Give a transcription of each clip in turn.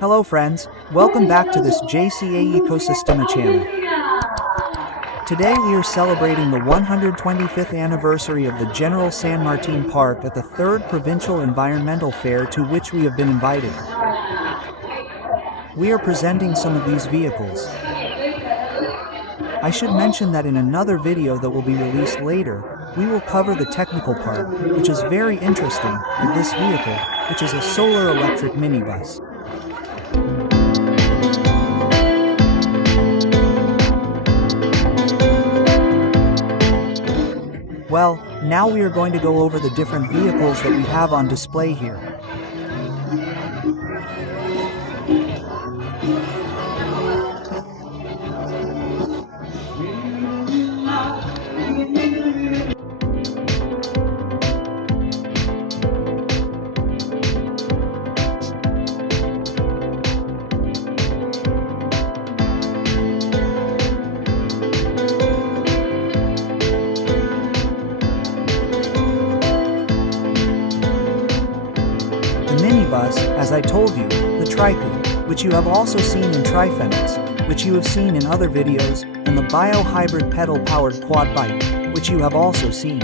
Hello friends, welcome back to this JCA Ecosystem channel. Today we are celebrating the 125th anniversary of the General San Martin Park at the 3rd Provincial Environmental Fair to which we have been invited. We are presenting some of these vehicles. I should mention that in another video that will be released later, we will cover the technical part, which is very interesting, of this vehicle, which is a solar electric minibus. Well, now we are going to go over the different vehicles that we have on display here. Minibus, as I told you, the Tricoup, which you have also seen in Trifenix, which you have seen in other videos, and the bio-hybrid pedal-powered quad bike, which you have also seen.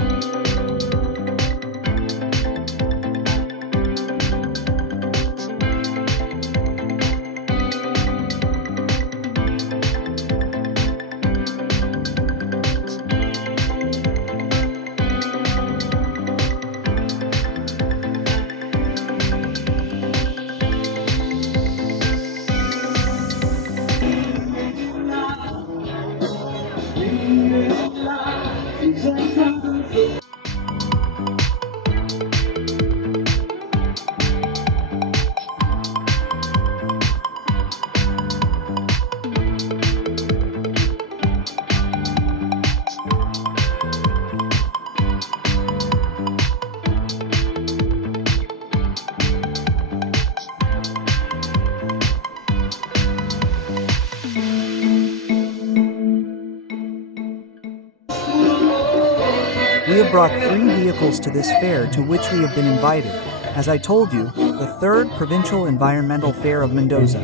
We have brought 3 vehicles to this fair to which we have been invited. As I told you, the 3rd Provincial Environmental Fair of Mendoza.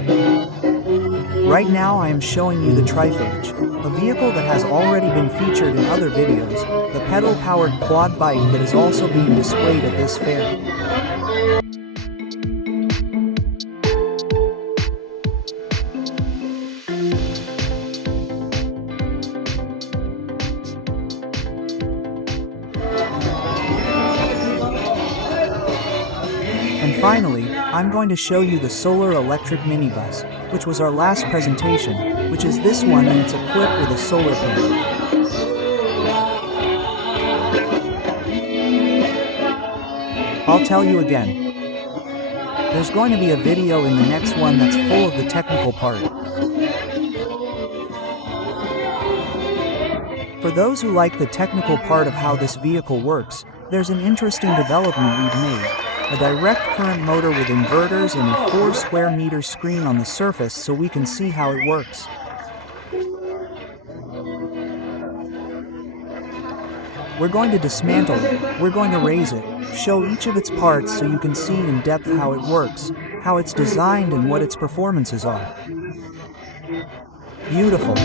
Right now I am showing you the Trifage, a vehicle that has already been featured in other videos, the pedal-powered quad bike that is also being displayed at this fair. And finally, I'm going to show you the solar electric minibus, which was our last presentation, which is this one, and it's equipped with a solar panel. I'll tell you again. There's going to be a video in the next one that's full of the technical part. For those who like the technical part of how this vehicle works, there's an interesting development we've made. A direct current motor with inverters and a 4 square meter screen on the surface so we can see how it works. We're going to dismantle it, we're going to raise it, show each of its parts so you can see in depth how it works, how it's designed and what its performances are. Beautiful.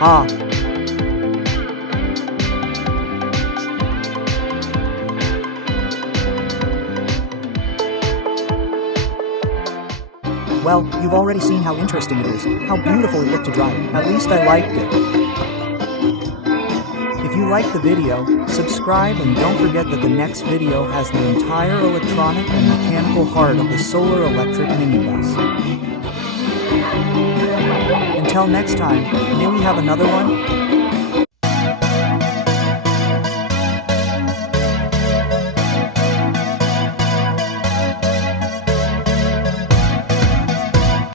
Ah. Well, you've already seen how interesting it is, how beautiful it looked to drive. At least I liked it. If you liked the video, subscribe and don't forget that the next video has the entire electronic and mechanical heart of the solar electric minibus. Until next time, may we have another one?